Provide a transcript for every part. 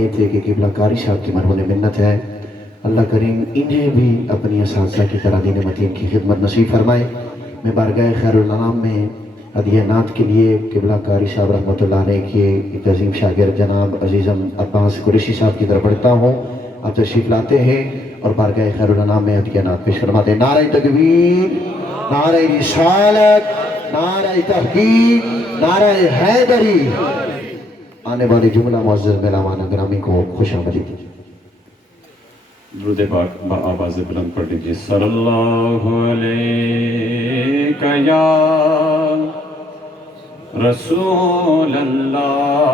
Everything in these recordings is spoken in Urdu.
یہ تھے کہ قبلہ کاری صاحب کی مرہون منت ہے اللہ کریم انہیں بھی اپنی اساتذہ کی طرح دین متین کی خدمت نصیب فرمائے۔ میں بارگاہ خیر الانام میں ہدیہ نعت کے لیے قبلہ کاری صاحب رحمۃ اللہ علیہ کے ایک عظیم شاگرد جناب عزیزم عباس قریشی صاحب کی طرف بڑھتا ہوں۔ آپ تشریف لاتے ہیں اور بارگاہ خیر الانام میں ہدیہ نعت پیش فرماتے ہیں۔ نعرہ تکبیر، نعرہ رسالت، نعرہ تحقیق، نعرہ حیدری۔ آنے والی جملہ معزز مہمان گرامی کو خوش آمدید۔ درود پاک با آواز بلند پڑھ لیجیے۔ صلی اللہ علیہ یا رسول اللہ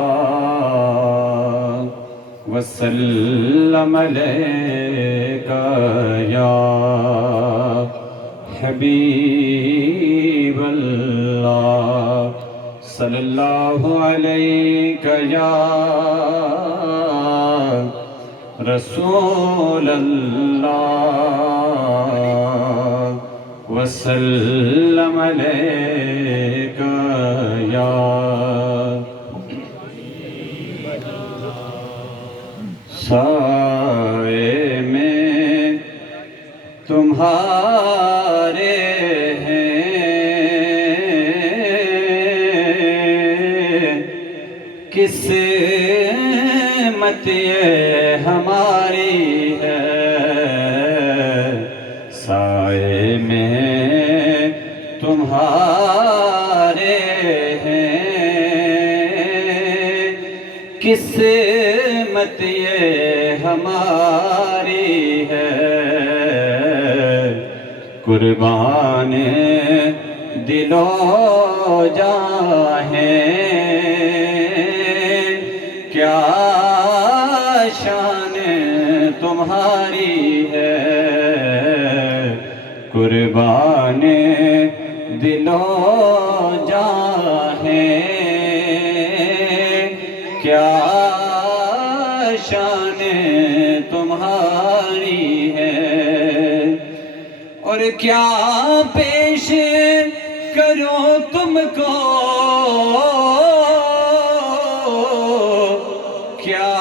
وسلم علیک یا حبیب اللہ صلی اللہ علیہ یا رسول اللہ وسلم علیک یا سائے میں تمہارے ہیں قسمت یہ ہماری ہے، سائے میں تمہارے ہیں قسمت یہ ہماری ہے، قربان دل و جاں ہیں، کیا شان تمہاری ہے، قربان دل و جاں ہیں، کیا شان تمہاری ہے، اور کیا پیش کروں تم کو، کیا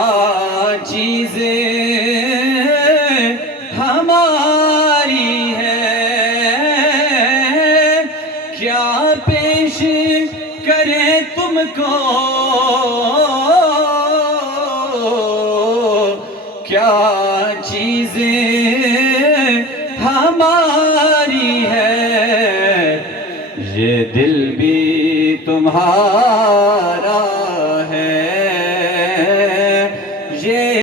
چیزیں ہماری ہیں، کیا پیش کریں تم کو، کیا چیزیں ہماری ہے، یہ دل بھی تمہارا ہے، یہ